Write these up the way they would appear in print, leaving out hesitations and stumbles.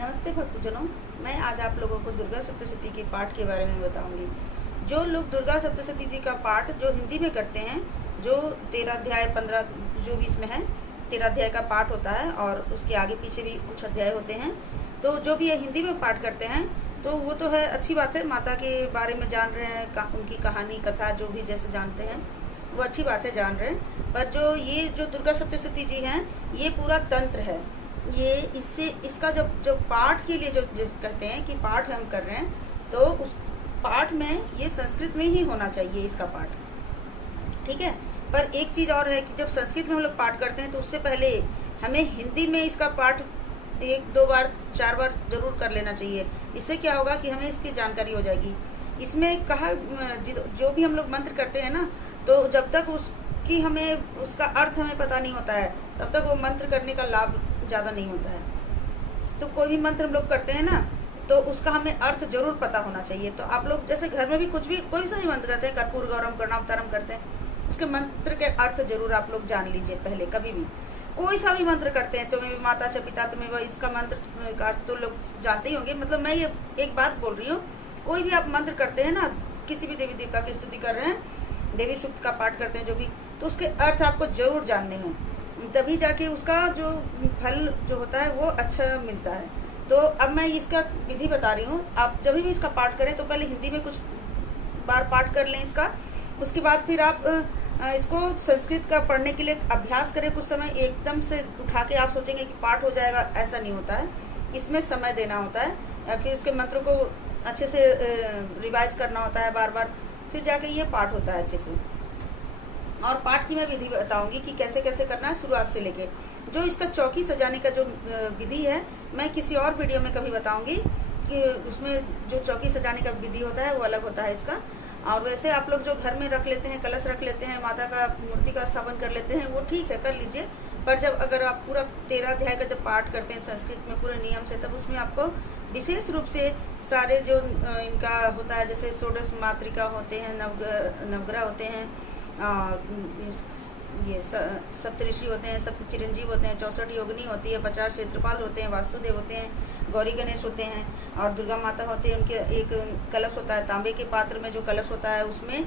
नमस्ते भक्तजनों, मैं आज आप लोगों को दुर्गा सप्तशती के पाठ के बारे में बताऊंगी। जो लोग दुर्गा सप्तशती जी का पाठ जो हिंदी में करते हैं, जो 13 अध्याय 15 जो भी इसमें है 13 अध्याय का पाठ होता है और उसके आगे पीछे भी कुछ अध्याय होते हैं। तो जो भी ये हिंदी में पाठ करते हैं तो वो तो है, अच्छी बात है, माता के बारे में जान रहे हैं, उनकी कहानी कथा जो भी जैसे जानते हैं वो अच्छी बात है, जान रहे हैं। पर जो दुर्गा सप्तशती जी हैं, ये पूरा तंत्र है। ये इससे इसका जो पाठ के लिए जो कहते हैं कि पाठ हम कर रहे हैं, तो उस पाठ में ये संस्कृत में ही होना चाहिए इसका पाठ, ठीक है। पर एक चीज़ और है कि जब संस्कृत में हम लोग पाठ करते हैं तो उससे पहले हमें हिंदी में इसका पाठ 1-2 बार 4 बार जरूर कर लेना चाहिए। इससे क्या होगा कि हमें इसकी जानकारी हो जाएगी। इसमें कहा जो भी हम लोग मंत्र करते हैं ना, तो जब तक उसकी हमें उसका अर्थ हमें पता नहीं होता है तब तक वो मंत्र करने का लाभ ज़्यादा नहीं होता है। तो कोई भी मंत्र हम लोग करते हैं ना, तो उसका हमें अर्थ जरूर पता होना चाहिए। तो आप लोग जैसे घर में भी कोई सा भी मंत्र करते हैं, कर्पूर गौरम करुणावतारम करते हैं, उसके मंत्र के अर्थ जरूर आप लोग जान लीजिए पहले। कभी भी कोई सा भी मंत्र करते हैं, तुम्हें भी माता च पिता, तुम्हें वह, इसका मंत्र का अर्थ तो लोग जानते ही होंगे। मतलब मैं ये एक बात बोल रही हूँ, कोई भी आप मंत्र करते हैं ना, किसी भी देवी देवता की स्तुति कर रहे हैं, देवी सूक्त का पाठ करते हैं जो भी, तो उसके अर्थ आपको जरूर जानने हैं, तभी जाके उसका जो फल जो होता है वो अच्छा मिलता है। तो अब मैं इसका विधि बता रही हूँ। आप जब भी इसका पाठ करें तो पहले हिंदी में कुछ बार पाठ कर लें इसका, उसके बाद फिर आप इसको संस्कृत का पढ़ने के लिए अभ्यास करें कुछ समय। एकदम से उठा के आप सोचेंगे कि पाठ हो जाएगा, ऐसा नहीं होता है। इसमें समय देना होता है, फिर उसके मंत्रों को अच्छे से रिवाइज करना होता है बार बार, फिर जाके ये पाठ होता है अच्छे से। और पाठ की मैं विधि बताऊंगी कि कैसे कैसे करना है शुरुआत से लेके। जो इसका चौकी सजाने का जो विधि है, मैं किसी और वीडियो में कभी बताऊंगी कि उसमें जो चौकी सजाने का विधि होता है वो अलग होता है इसका। और वैसे आप लोग जो घर में रख लेते हैं, कलश रख लेते हैं, माता का मूर्ति का स्थापन कर लेते हैं, वो ठीक है, कर लीजिए। पर जब अगर आप पूरा 13 अध्याय का जब पाठ करते हैं संस्कृत में पूरे नियम से, तब उसमें आपको विशेष रूप से सारे जो इनका होता है, जैसे षोडश मातृका होते हैं, नवग्रह होते हैं, ये सप्तऋषि होते हैं, सप्त चिरंजीव होते हैं, 64 योगिनी होती है, 50 क्षेत्रपाल होते हैं, वासुदेव होते हैं, गौरी गणेश होते हैं, और दुर्गा माता होते हैं। उनके एक कलश होता है, तांबे के पात्र में जो कलश होता है उसमें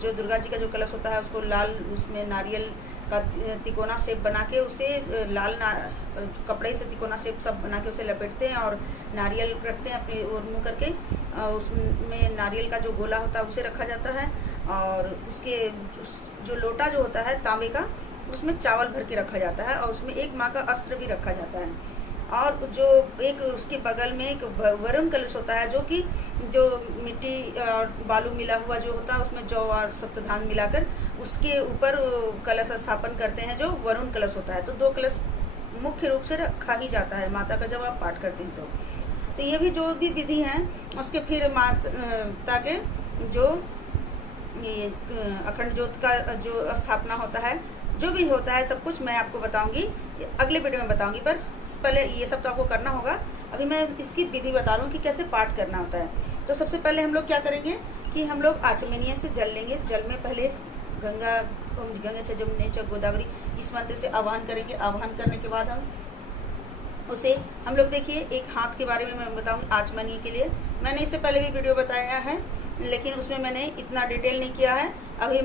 जो दुर्गा जी का जो कलश होता है उसको लाल, उसमें नारियल का तिकोना शेप बना के उसे लाल कपड़े से तिकोना शेप सब बना के उसे लपेटते हैं और नारियल रखते हैं अपनी ओर मुँह करके। उसमें नारियल का जो गोला होता है उसे रखा जाता है, और उसके जो लोटा जो होता है तांबे का, उसमें चावल भर के रखा जाता है, और उसमें एक माँ का अस्त्र भी रखा जाता है। और जो एक उसके बगल में एक वरुण कलश होता है, जो कि जो मिट्टी और बालू मिला हुआ जो होता है, उसमें जौ और सप्तधान मिलाकर उसके ऊपर कलश स्थापन करते हैं, जो वरुण कलश होता है। तो 2 कलश मुख्य रूप से रखा ही जाता है माता का जब आप पाठ करते हैं तो ये भी जो भी विधि है उसके फिर माता के जो ये अखंड ज्योत का जो स्थापना होता है, जो भी होता है, सब कुछ मैं आपको बताऊंगी, अगले वीडियो में बताऊंगी। पर पहले ये सब तो आपको करना होगा। अभी मैं इसकी विधि बता रहा हूँ कि कैसे पाठ करना होता है। तो सबसे पहले हम लोग क्या करेंगे कि हम लोग आचमनीय से जल लेंगे। जल में पहले गंगा च जमुने च गोदावरी, इस मंत्र से आह्वान करेंगे। आह्वान करने के बाद हम लोग देखिए, एक हाथ के बारे में मैं बताऊँगी आचमनीय के लिए। मैंने इससे पहले भी वीडियो बताया है, लेकिन उसमें मैंने इतना डिटेल नहीं किया है अभी,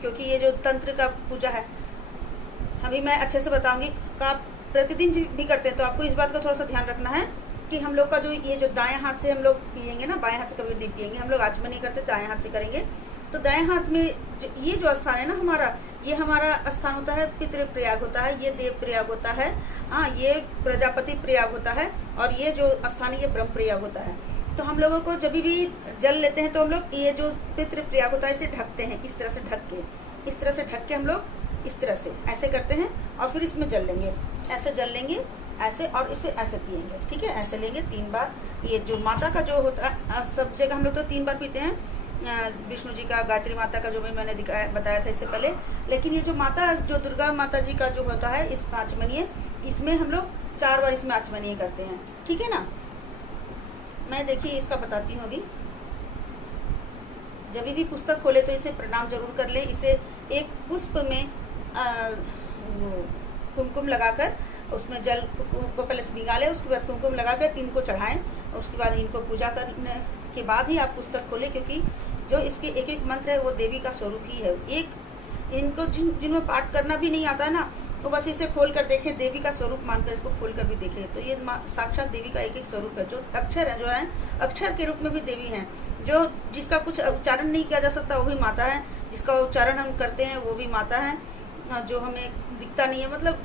क्योंकि ये जो तंत्र का पूजा है अभी मैं अच्छे से बताऊंगी। का प्रतिदिन भी करते हैं तो आपको इस बात का थोड़ा सा ध्यान रखना है कि हम लोग का जो ये जो दाएं हाथ से हम लोग पिएंगे ना, बाएं हाथ से कभी नहीं पिएंगे। हम लोग आचमनी करते दाएं हाथ से करेंगे। तो दाएं हाथ में ये जो स्थान है ना हमारा, ये हमारा स्थान होता है पितृ प्रयाग होता है, ये देव प्रयाग होता है, हाँ, ये प्रजापति प्रयाग होता है, और ये जो स्थान है ये ब्रह्म प्रयाग होता है। तो हम लोगों को जब भी जल लेते हैं तो हम लोग ये जो पितृ प्रयाग होता है इसे ढकते हैं, इस तरह से ढक के हम लोग इस तरह से ऐसे करते हैं, और फिर इसमें जल लेंगे, ऐसे जल लेंगे ऐसे, और इसे ऐसे पिएंगे, ठीक है। ऐसे लेंगे 3 बार। ये जो माता का जो होता है, सब जगह हम लोग तो 3 बार पीते हैं, विष्णु जी का, गायत्री माता का जो भी मैंने बताया था इससे पहले। लेकिन ये जो माता, जो दुर्गा माता जी का जो होता है इस आचमनीय, इसमें हम लोग 4 बार इसमें आचमनीय करते हैं, ठीक है ना। मैं देखिए इसका बताती हूँ अभी। जब भी पुस्तक खोले तो इसे प्रणाम जरूर कर ले। इसे एक पुष्प में कुमकुम लगाकर उसमें जल को पहले से भिगा लें, उसके बाद कुमकुम लगा कर इनको चढ़ाएं, उसके बाद इनको पूजा करने के बाद ही आप पुस्तक खोलें, क्योंकि जो इसके एक एक मंत्र है वो देवी का स्वरूप ही है। एक इनको जिनमें पाठ करना भी नहीं आता है ना, तो बस इसे खोल कर देखें, देवी का स्वरूप मानकर इसको खोल कर भी देखें, तो ये साक्षात देवी का एक एक स्वरूप है। जो अक्षर है, जो है अक्षर के रूप में भी देवी हैं। जो जिसका कुछ उच्चारण नहीं किया जा सकता वो भी माता है, जिसका उच्चारण हम करते हैं वो भी माता है, जो हमें दिखता नहीं है, मतलब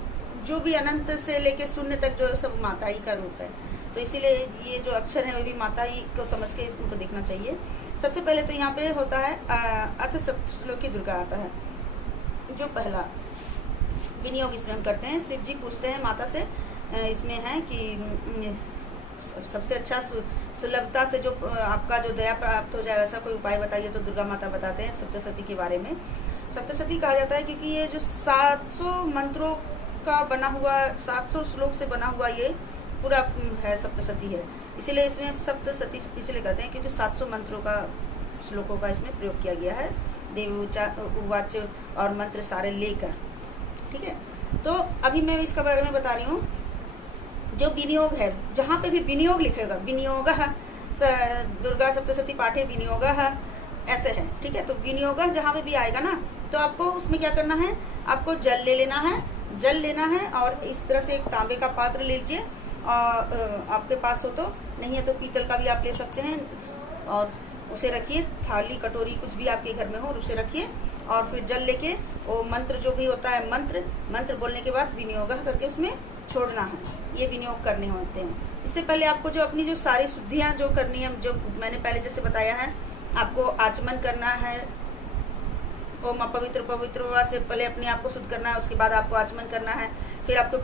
जो भी अनंत से लेके शून्य तक जो सब माता ही का रूप है। तो इसीलिए ये जो अक्षर है वो भी माता ही को समझ के उनको देखना चाहिए। सबसे पहले तो यहाँ पे होता है अथ सप्तश्लोकी दुर्गा आता है, जो पहला विनियोग इसमें हम करते हैं। शिव जी पूछते हैं माता से, इसमें है कि सबसे अच्छा सुलभता से जो आपका जो दया प्राप्त हो जाए वैसा कोई उपाय बताइए। तो दुर्गा माता बताते हैं सप्तशती के बारे में। सप्तशती कहा जाता है क्योंकि ये जो 700 मंत्रों का बना हुआ, 700 श्लोक से बना हुआ ये पूरा है, सप्तशती है। इसीलिए इसमें सप्तशती इसलिए कहते हैं क्योंकि 700 मंत्रों का, श्लोकों का इसमें प्रयोग किया गया है, देवी उवाच और मंत्र सारे लेकर। ठीक है, तो अभी मैं इसके बारे में बता रही हूँ। जो विनियोग है, जहाँ पे भी विनियोग लिखेगा, विनियोग दुर्गा सप्तशती पाठे विनियोग ऐसे है। ठीक है, तो विनियोग जहाँ पे भी आएगा ना, तो आपको उसमें क्या करना है, आपको जल ले लेना है, जल लेना है और इस तरह से एक तांबे का पात्र ले लीजिए, और आपके पास हो तो, नहीं है तो पीतल का भी आप ले सकते हैं, और उसे रखिए, थाली कटोरी कुछ भी आपके घर में हो उसे रखिए, और फिर जल लेके वो मंत्र जो भी होता है, मंत्र बोलने के बाद विनियोग करके उसमें छोड़ना है। ये विनियोग करने होते हैं। इससे पहले आपको जो अपनी जो सारी शुद्धियाँ जो करनी है, जो मैंने पहले जैसे बताया है, आपको आचमन करना है, ओम अपवित्र पवित्र से पहले अपने आप को शुद्ध करना है, उसके बाद आपको आचमन करना है, फिर आपको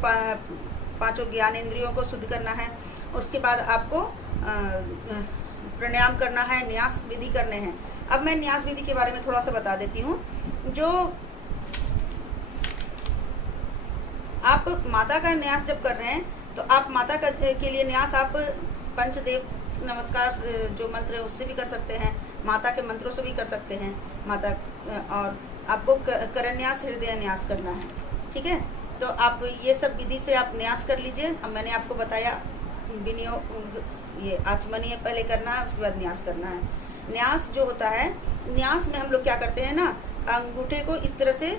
पांचों ज्ञानेंद्रियों को शुद्ध करना है, उसके बाद आपको प्राणायाम करना है, न्यास विधि करने हैं। अब मैं न्यास विधि के बारे में थोड़ा सा बता देती हूँ। जो आप माता का न्यास जब कर रहे हैं, तो आप माता के लिए न्यास आप पंचदेव नमस्कार जो मंत्र है उससे भी कर सकते हैं, माता के मंत्रों से भी कर सकते हैं माता, और आपको करन्यास हृदय न्यास करना है। ठीक है, तो आप ये सब विधि से आप न्यास कर लीजिए। अब मैंने आपको बताया विनियोग, ये आचमनीय पहले करना है, उसके बाद न्यास करना है। न्यास जो होता है, न्यास में हम लोग क्या करते हैं ना, अंगूठे को इस तरह से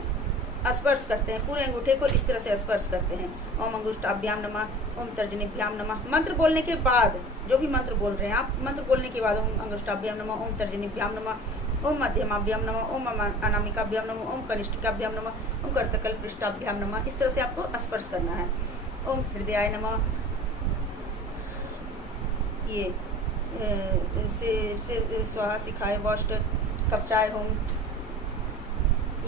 स्पर्श करते हैं, पूरे अंगूठे को इस तरह से स्पर्श करते हैं। ओम अंगुष्ठाभ्याम नमः, ओम तर्जनीभ्याम नमः। मंत्र बोलने के बाद, जो भी मंत्र बोल रहे हैं आप, मंत्र बोलने के बाद ओम अंगुष्ठाभ्याम नमः, ओम तर्जनीभ्याम नमः, ओम मध्यमाभ्याम नमः, ओम अनामिकाभ्याम नमः, ओम कनिष्ठिकाभ्याम नमः, ओम करतकल पृष्ठाभ्याम नमः। इस तरह से आपको स्पर्श करना है। ओम हृदयाय नमः, ये से स्वाहा सिखाए वोष्ट कपचाय होम,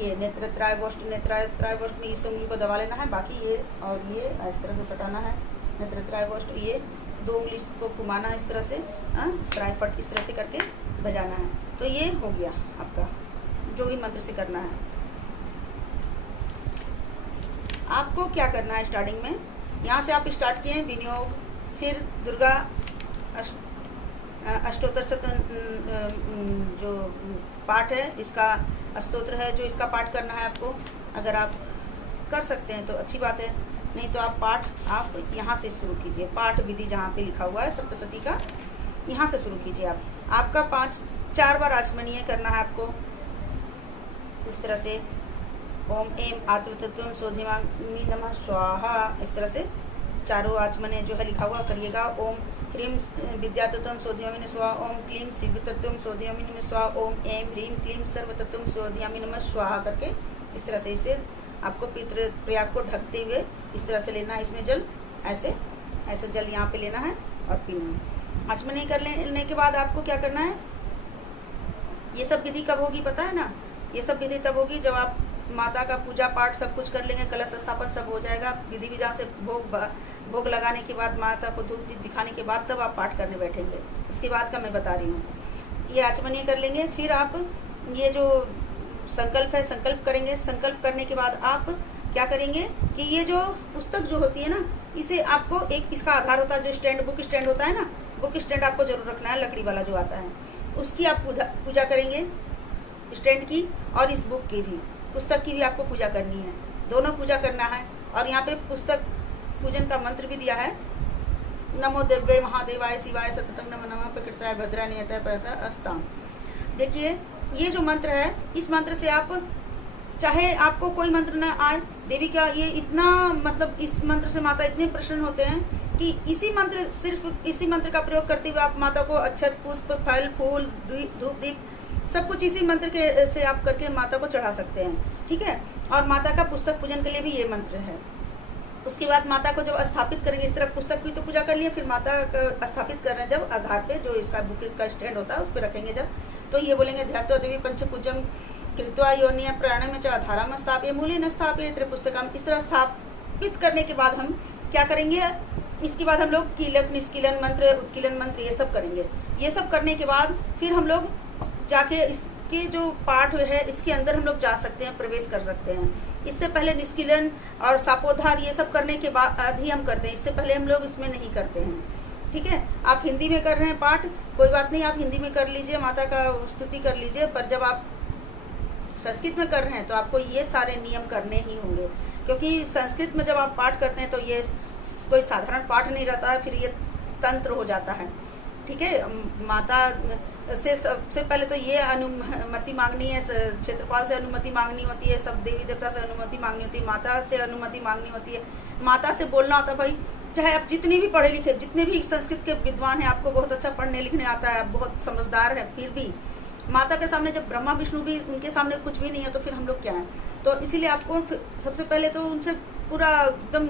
ये नेत्रत्राय वोष्ट, नेत्रत्राय वोष्ट में इस उंगली को दबा लेना है, बाकी ये और ये इस तरह से सटाना है। नेत्रत्राय वोष्ट, ये 2 उंगली को घुमाना है इस तरह से, त्रायपट इस तरह से करके बजाना है। तो ये हो गया आपका, जो भी मंत्र से करना है। आपको क्या करना है स्टार्टिंग में, यहाँ से आप स्टार्ट किए विनियोग, फिर दुर्गा अष्टोत्तर जो पाठ है, इसका स्तोत्र है जो इसका पाठ करना है आपको। अगर आप कर सकते हैं तो अच्छी बात है, नहीं तो आप पाठ आप यहाँ से शुरू कीजिए। पाठ विधि जहाँ पे लिखा हुआ है सप्तशती का, यहाँ से शुरू कीजिए आप। आपका 4 बार आचमनीय करना है आपको इस तरह से। ओम एम आतुतत्वं शोधिमामि नमः स्वाहा, इस तरह से चारों आचमनीय जो है लिखा हुआ करिएगा। ओम ह्रीं विद्यातत्वं शोधयामि स्वाहा, ओम क्लीं शिवतत्वं शोधयामि नमः स्वाहा, ओम ऐं ह्रीं क्लीं सर्वतत्वं शोधयामि नमः स्वाहा करके इस तरह से इसे आपको पितृ प्रयाग को ढकते हुए इस तरह से लेना है। इसमें जल ऐसे जल यहाँ पे लेना है और पीना है। आचमनीय कर लेने के बाद आपको क्या करना है, ये सब विधि कब होगी पता है ना, ये सब विधि तब होगी जब आप माता का पूजा पाठ सब कुछ कर लेंगे, कलश स्थापन सब हो जाएगा, विधि विधान से भोग लगाने के बाद, माता को धूप दीप दिखाने के बाद तब आप पाठ करने बैठेंगे। उसके बाद का मैं बता रही हूँ। ये आचमनीय कर लेंगे, फिर आप ये जो संकल्प है संकल्प करेंगे। संकल्प करने के बाद आप क्या करेंगे कि ये जो पुस्तक जो होती है ना, इसे आपको एक इसका आधार होता है जो स्टैंड, बुक स्टैंड होता है ना, बुक स्टैंड आपको जरूर रखना है, लकड़ी वाला जो आता है, उसकी आप पूजा करेंगे, स्टैंड की और इस बुक की भी, पुस्तक की भी आपको पूजा करनी है, दोनों पूजा करना है। और यहाँ पे पुस्तक पूजन का मंत्र भी दिया है। नमो दिव्य महादेवाय शिवाय सततम नमः नमः प्रकृताय भद्रा नियताय परता अस्ताम। देखिए ये जो मंत्र है, इस मंत्र से आप चाहे आपको कोई मंत्र न आए, देवी का ये इतना मतलब इस मंत्र से माता इतने प्रसन्न होते हैं कि इसी मंत्र, सिर्फ इसी मंत्र का प्रयोग करते हुए आप माता को अक्षत पुष्प फल फूल धूप दीप सब कुछ इसी मंत्र के से आप करके माता को चढ़ा सकते हैं, ठीक है। और माता का पुस्तक पूजन के लिए भी ये मंत्र है। उसके बाद माता को जब स्थापित करेंगे, इस तरह पुस्तक की तो पूजा कर लिया, फिर माता को स्थापित कर रहे हैं जब आधार पे जो इसका बुक का स्टैंड होता है उस पर रखेंगे जब, तो ये बोलेंगे ध्यात्वा देवी पंचपूजम कृत्वा योनिया प्राणम च आधारम स्थापय मूल्य न स्थापय त्रिपुस्तकम। इस तरह स्थापित करने के बाद हम क्या करेंगे, इसके बाद हम लोग कीलक निष्कीलन मंत्र उत्कीलन मंत्र ये सब करेंगे। ये सब करने के बाद फिर हम लोग जाके इसके जो पाठ है इसके अंदर हम लोग जा सकते हैं, प्रवेश कर सकते हैं। इससे पहले निष्कीलन और सापोद्धार ये सब करने के बाद ही हम करते हैं, इससे पहले हम लोग इसमें नहीं करते हैं, ठीक है। आप हिंदी में कर रहे हैं पाठ, कोई बात नहीं, आप हिंदी में कर लीजिए, माता का स्तुति कर लीजिए, पर जब आप संस्कृत में कर रहे हैं तो आपको ये सारे नियम करने ही होंगे, क्योंकि संस्कृत में जब आप पाठ करते हैं तो ये कोई साधारण पाठ नहीं रहता है, फिर ये तंत्र हो जाता है, ठीक है। माता से सबसे पहले तो ये अनुमति मांगनी है, क्षेत्रपाल से अनुमति मांगनी होती है, सब देवी देवता से अनुमति मांगनी होती है, माता से अनुमति मांगनी होती है, माता से बोलना होता है। भाई चाहे आप जितने भी पढ़े लिखे, जितने भी संस्कृत के विद्वान हैं, आपको बहुत अच्छा पढ़ने लिखने आता है, आप बहुत समझदार है, फिर भी माता के सामने जब ब्रह्मा विष्णु भी उनके सामने कुछ भी नहीं है तो फिर हम लोग क्या है। तो इसीलिए आपको सबसे पहले तो उनसे पूरा एकदम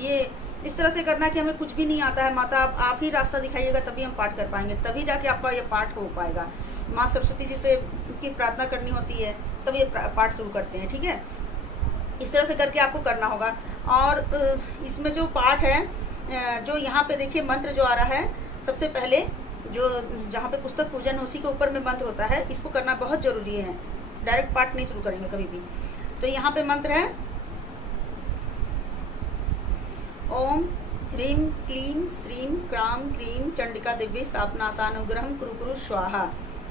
ये इस तरह से करना कि हमें कुछ भी नहीं आता है, माता आप ही रास्ता दिखाइएगा तभी हम पाठ कर पाएंगे, तभी जाके आपका ये पाठ हो पाएगा। माँ सरस्वती जी से की प्रार्थना करनी होती है तब ये पाठ शुरू करते हैं, ठीक है। इस तरह से करके आपको करना होगा। और इसमें जो पाठ है, जो यहाँ पे देखिए मंत्र जो आ रहा है, सबसे पहले जो जहाँ पे पुस्तक पूजन उसी के ऊपर में मंत्र होता है, इसको करना बहुत जरूरी है, डायरेक्ट पाठ नहीं शुरू करेंगे कभी भी। तो यहाँ पे मंत्र है ओम ह्रीं क्लीं श्रीं क्रां क्रीं चंडिका दिव्य सापनासानुग्रहम कुरु कुरु स्वाहा,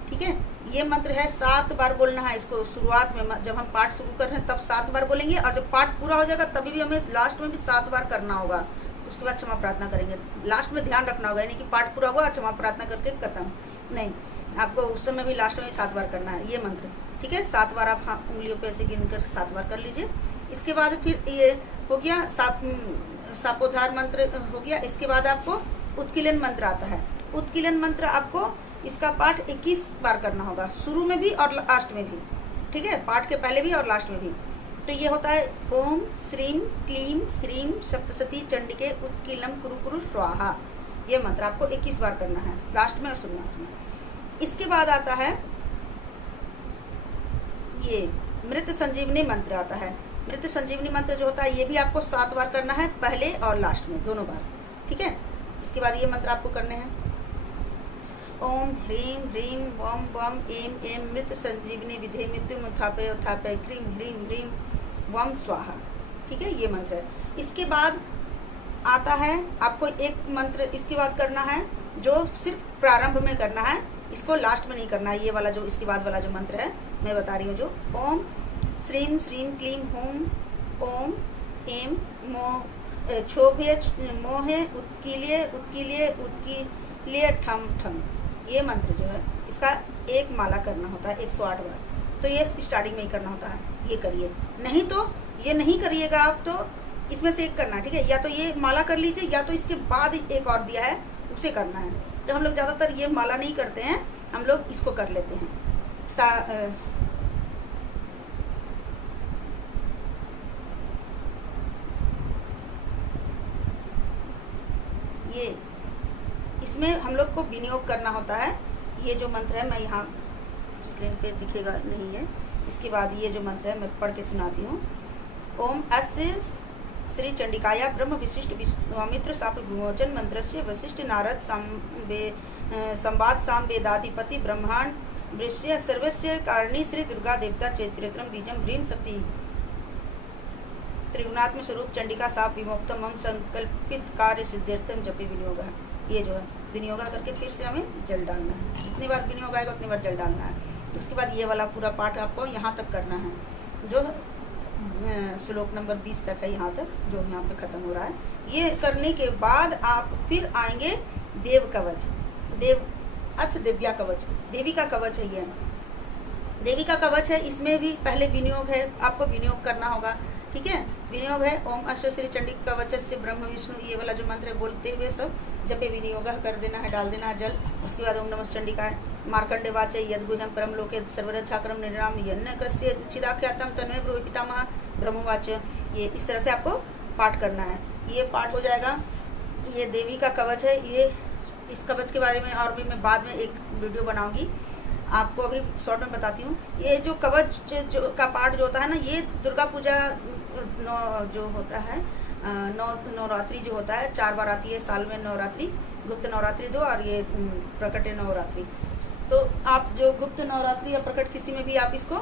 ठीक है। ये मंत्र है 7 बार बोलना है इसको। शुरुआत में जब हम पाठ शुरू कर रहे हैं तब 7 बार बोलेंगे, और जब पाठ पूरा हो जाएगा तभी भी हमें लास्ट में भी 7 बार करना होगा। उसके बाद क्षमा प्रार्थना करेंगे, लास्ट में ध्यान रखना होगा, यानी कि पाठ पूरा हुआ और क्षमा प्रार्थना करके खत्म नहीं, आपको उस समय भी लास्ट में 7 बार करना है ये मंत्र, ठीक है। 7 बार आप उंगलियों पे ऐसे गिनकर 7 बार कर लीजिए। इसके बाद फिर ये हो गया सापोद्धार मंत्र हो गया। इसके बाद आपको उत्कीलन मंत्र आता है। उत्कीलन मंत्र आपको इसका पाठ 21 बार करना होगा, शुरू में भी और लास्ट में भी, ठीक है, पाठ के पहले भी और लास्ट में भी। तो ये होता है ओम श्रीं क्लीं ह्रीं सप्तशती चंडिके उत्कीलम कुरु कुरु स्वाहा। ये मंत्र आपको 21 बार करना है, लास्ट में और शुरुआत में। इसके बाद आता है ये मृत संजीवनी मंत्र आता है। मृत संजीवनी मंत्र जो होता है ये भी आपको 7 बार करना है, पहले और लास्ट में दोनों बार, ठीक है। इसके बाद ये मंत्र आपको करने हैं ओम ह्रीं ह्रीं वम वम एम एम मृत संजीवनी विधे मृत्यु उत्थापय उत्थापय क्रीं ह्रीं ह्रीं वम स्वाहा, ठीक है, ये मंत्र है। इसके बाद आता है आपको एक मंत्र इसके बाद करना है जो सिर्फ प्रारंभ में करना है, इसको लास्ट में नहीं करना है। ये वाला जो इसके बाद वाला जो मंत्र है मैं बता रही हूँ, जो ओम श्रीं श्रीं क्लीं हूं ओम एम क्षोभ्य मोहे उत्कील्य उत्कील्य उत्कील्य ठम ठम, ये मंत्र जो है इसका एक माला करना होता है 108 बार। तो ये स्टार्टिंग में ही करना होता है, ये करिए, नहीं तो ये नहीं करिएगा आप, तो इसमें से एक करना, ठीक है। या तो ये माला कर लीजिए या तो इसके बाद एक और दिया है उसे करना है। तो हम लोग ज़्यादातर ये माला नहीं करते हैं, हम लोग इसको कर लेते हैं। ये इसमें हम लोग को विनियोग करना होता है। ये जो मंत्र है मैं यहाँ स्क्रीन पे दिखेगा नहीं है। इसके बाद ये जो मंत्र है मैं पढ़ के सुनाती हूँ। ओम अस्य श्री चंडिकाया ब्रह्म विशिष्ट विश्वामित्र शाप विमोचन मंत्रस्य वशिष्ठ नारद संवाद साम वेदाधिपति ब्रह्मांड वृश्य सर्वस्य कारणी श्री दुर्गा देवता चैत्रेत्रम बीजम ह्रीं शक्ति त्रिगुणात्म स्वरूप चंडिका साप विमोक्तम मम संकल्पित कार्य सिद्ध्यर्थम जपे विनियोग है। ये जो है विनियोगा करके फिर से हमें जल डालना है, जितनी बार विनियोग आएगा उतनी बार जल डालना है। उसके बाद ये वाला पूरा पाठ आपको यहाँ तक करना है, जो श्लोक नंबर 20 तक है, यहाँ तक जो यहाँ पे खत्म हो रहा है। ये करने के बाद आप फिर आएंगे देव कवच, देव अथ दिव्या कवच, देवी का कवच है ये, देवी का कवच है। इसमें भी पहले विनियोग है, आपको विनियोग करना होगा, ठीक है। विनियोग है ओम अश्व श्री चंडी कवच से ब्रह्म विष्णु, ये वाला जो मंत्र है बोलते हुए सब जपे विनियोग कर देना है, डाल देना है जल। उसके बाद ओम नमः चंडिका, मार्कंडे वाचे यद गुह्यम परम लोके सर्वरक्षाक्रम निर्णाम यन्न कस्य चिदाख्यातम तन्मे ब्रूहि पितामह ब्रह्मवाच, ये इस तरह से आपको पाठ करना है। ये पाठ हो जाएगा। ये देवी का कवच है। ये इस कवच के बारे में और भी मैं बाद में एक वीडियो बनाऊंगी, आपको अभी शॉर्ट में बताती हूँ। ये जो कवच जो का पाठ जो होता है ना, ये दुर्गा पूजा जो होता है, नवरात्रि जो होता है, 4 बार आती है साल में नवरात्रि, गुप्त नवरात्रि 2 और ये प्रकट नवरात्रि। तो आप जो गुप्त नवरात्रि या प्रकट किसी में भी आप इसको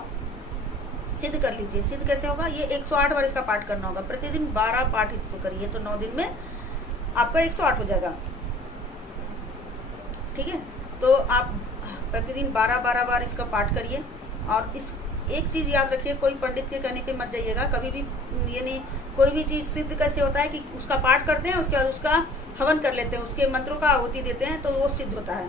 सिद्ध कर लीजिए। सिद्ध कैसे होगा? ये 108 बार इसका पाठ करना होगा, प्रतिदिन 12 पाठ इसको करिए, तो 9 दिन में आपका 108 हो जाएगा, ठीक है। तो आप प्रतिदिन 12 बार इसका पाठ करिए। और इस एक चीज याद रखिए, कोई पंडित के कहने पे मत जाइएगा कभी भी। ये नहीं, कोई भी चीज सिद्ध कैसे होता है कि उसका पाठ करते हैं, उसके बाद उसका हवन कर लेते हैं, उसके मंत्रों का आहुति देते हैं, तो वो सिद्ध होता है।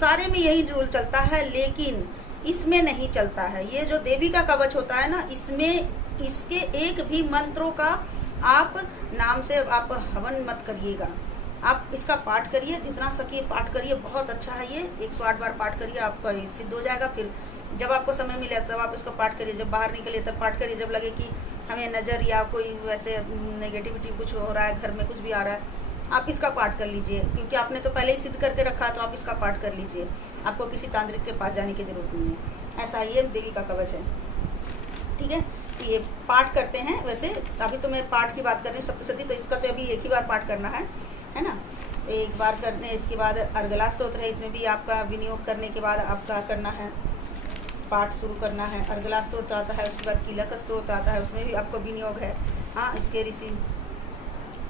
सारे में यही रूल चलता है, लेकिन इसमें नहीं चलता है। ये जो देवी का कवच होता है ना, इसमें इसके एक भी मंत्रों का आप नाम से आप हवन मत करिएगा। आप इसका पाठ करिए, जितना सकिए पाठ करिए, बहुत अच्छा है ये। 108 बार पाठ करिए, आपका सिद्ध हो जाएगा। फिर जब आपको समय मिले तब आप इसको पाठ करिए, जब बाहर निकलिए तब पाठ करिए, जब लगे कि हमें नज़र या कोई वैसे नेगेटिविटी कुछ हो रहा है, घर में कुछ भी आ रहा है, आप इसका पाठ कर लीजिए, क्योंकि आपने तो पहले ही सिद्ध करके रखा, तो आप इसका पाठ कर लीजिए। आपको किसी तांत्रिक के पास जाने की जरूरत नहीं है। ऐसा ये देवी का कवच है, ठीक है। ये पाठ करते हैं। वैसे अभी तो मैं पाठ की बात कर रही हूँ, सप्तशती, तो इसका तो अभी एक ही बार पाठ करना है ना। तो एक बार करने, इसके बाद अर्गला स्तोत्र है, इसमें भी आपका विनियोग करने के बाद आपका करना है, पाठ शुरू करना है। अर्गला स्तोत्र आता है, उसके बाद कीलक स्तोत्र आता है, उसमें भी आपको विनियोग है। हाँ, इसके ऋषि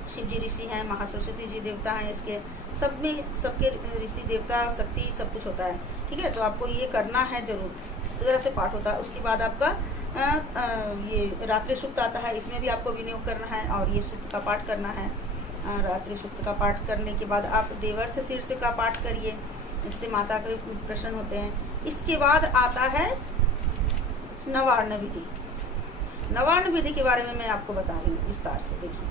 शिव जी ऋषि हैं, महासरस्वती जी देवता हैं, इसके सब में सबके ऋषि देवता शक्ति सब कुछ होता है, ठीक है। तो आपको ये करना है जरूर, इस तरह से पाठ होता है। उसके बाद आपका ये रात्रि सूक्त आता है, इसमें भी आपको विनियोग करना है और ये सूक्त का पाठ करना है। रात्रि सूक्त का पाठ करने के बाद आप देवर्थ शीर्ष का पाठ करिए, इससे माता के प्रसन्न होते हैं। इसके बाद आता है नवार्ण विधि। नवार्ण विधि के बारे में मैं आपको बता रही हूँ विस्तार से। देखिए,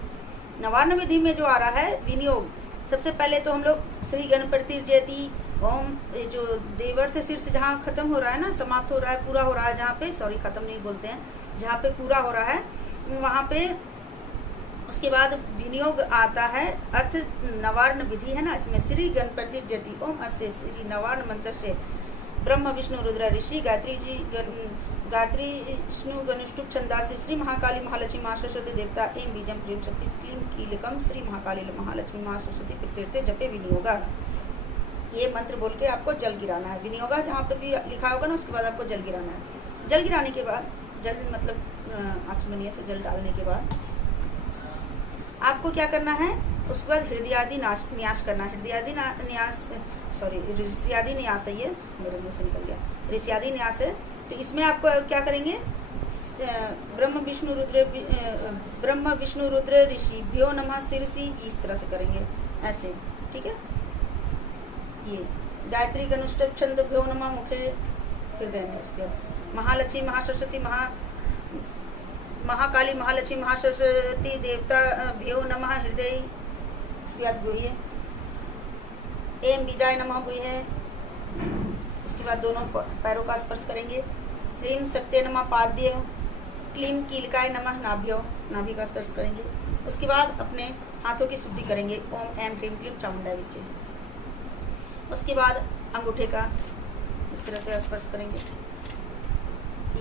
नवार्ण विधि में जो आ रहा है विनियोग, सबसे पहले तो हम लोग श्री गणपति जयति ओम, जो देवर्थ शीर्ष जहाँ खत्म हो रहा है ना, समाप्त हो रहा है, पूरा हो रहा है, जहाँ पे सॉरी खत्म नहीं बोलते हैं, जहाँ पे पूरा हो रहा है वहाँ पे उसके बाद विनियोग आता है। अर्थ नवार्ण विधि है ना, इसमें श्री गणपति जयति ओम अस्य श्री नवार्ण मंत्र से ब्रह्म विष्णु रुद्र ऋषि गायत्री विष्णु गणुष्टुप छंदासी श्री महाकाली महालक्ष्मी महासरस्वती देवता एम बीजम प्रेम शक्ति क्लीम कीलकम श्री महाकाली महालक्ष्मी महासरस्वती पितृते जपे विनियोगा। ये मंत्र बोल के आपको जल गिराना है। विनियोगा जहाँ पर भी लिखा होगा ना, उसके बाद आपको जल गिराना है। जल गिराने के बाद, जल मतलब आचमनीय से जल डालने के बाद आपको क्या करना है, उसके बाद हृदयादि न्यास करना है। हृदयादि न्यास सॉरी ऋष्यादि न्यास है, ये मेरे मुंह से निकल गया, ऋष्यादि न्यास है। तो इसमें आपको क्या करेंगे, ब्रह्म विष्णु रुद्र ऋषि भ्यो नमः शीर्षि, इस तरह से करेंगे ऐसे, ठीक है। ये गायत्री गणुष्टक छंद भ्यो नमः मुखे हृदय में। उसके महालक्ष्मी महासरस्वती महाकाली महालक्ष्मी महासरस्वती देवता भ्यो नमः हृदय। उसके बाद गुह्य एम बीजाय नमः गुह्य। उसके बाद दोनों पैरों का स्पर्श करेंगे। ह्रीम सत्य नमः पाद्य, क्लीम कीलकाय नमः नाभ्यो, नाभि का स्पर्श करेंगे। उसके बाद अपने हाथों की शुद्धि करेंगे, ओम एम क्लीम क्लीम चामुंडा विचे। उसके बाद अंगूठे का इस तरह से स्पर्श करेंगे।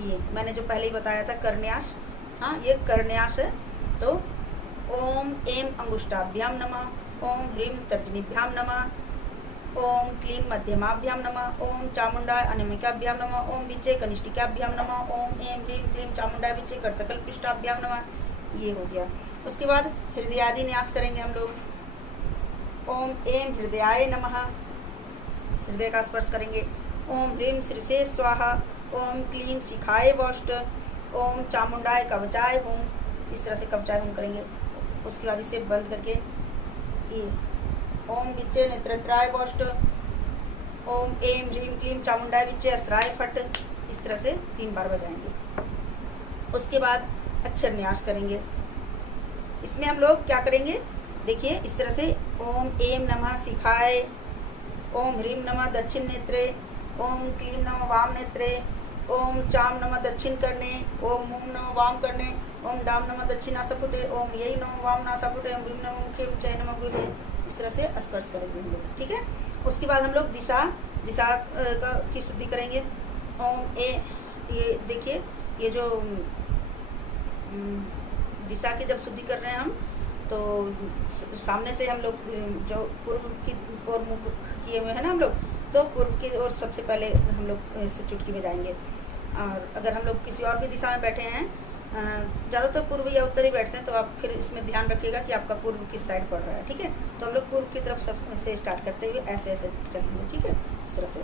ये मैंने जो पहले ही बताया था करन्यास, हाँ ये करन्यास है। तो ओम एम अंगुष्ठाभ्याम नमः, ओम ह्रीम तर्जनीभ्याम नमः, ओम क्लीम मध्यमाभ्याम नमः, ओम चामुंडा अनामिकाभ्याम नमः, ओम विचे कनिष्ठिकाभ्याम नमः, ओम एम ह्रीम क्लीम चामुंडा विचे करतकल पृष्ठाभ्याम नमः। ये हो गया। उसके बाद हृदयादि न्यास करेंगे हम लोग। ओम एम हृदयाय नमः, हृदय का स्पर्श करेंगे। ओम ह्रीम श्रीसे स्वाहा, ओम क्लीम शिखाय वौष्ट, ओम चामुंडाय कवचाय हुम, इस तरह से कवचाय हुम करेंगे। उसके बाद इसे बंद करके ये ओम विच्चे नेत्रत्राय गोष्ठ, ओम एम ह्रीम क्लीम चामुंडाय विच्चे अस्त्राय फट, इस तरह से 3 बार बजाएंगे। उसके बाद अक्षर न्यास करेंगे। इसमें हम लोग क्या करेंगे, देखिए इस तरह से ओम एम नमः शिखाय, ओम ह्रीम नमः दक्षिण नेत्रे, ओम क्लीम नमः वाम नेत्रे, ओम चाम नमः दक्षिण करने, ओम मूम नमः वाम करने, ओम डाम नमः दक्षिण नासापुटे, ओम यही नमः वाम नासापुटे, ओम ह्रीम नमः मुखे, उच्चय नमः गुरुहे, इस तरह से स्पर्श करेंगे हम लोग। ठीक है, उसके बाद हम लोग दिशा की शुद्धि करेंगे। ओम ये देखिए, ये जो दिशा की जब शुद्धि कर रहे हैं हम, तो सामने से हम लोग जो पूर्व की ओर मुख किए हुए हैं ना हम लोग, तो पूर्व की ओर सबसे पहले हम लोग इस चुटकी में जाएंगे। और अगर हम लोग किसी और भी दिशा में बैठे हैं, ज़्यादातर पूर्व या उत्तरी बैठते हैं, तो आप फिर इसमें ध्यान रखिएगा कि आपका पूर्व किस साइड पड़ रहा है। ठीक है, तो हम लोग पूर्व की तरफ सब से स्टार्ट करते हुए ऐसे ऐसे चलेंगे। ठीक है, इस तरह से।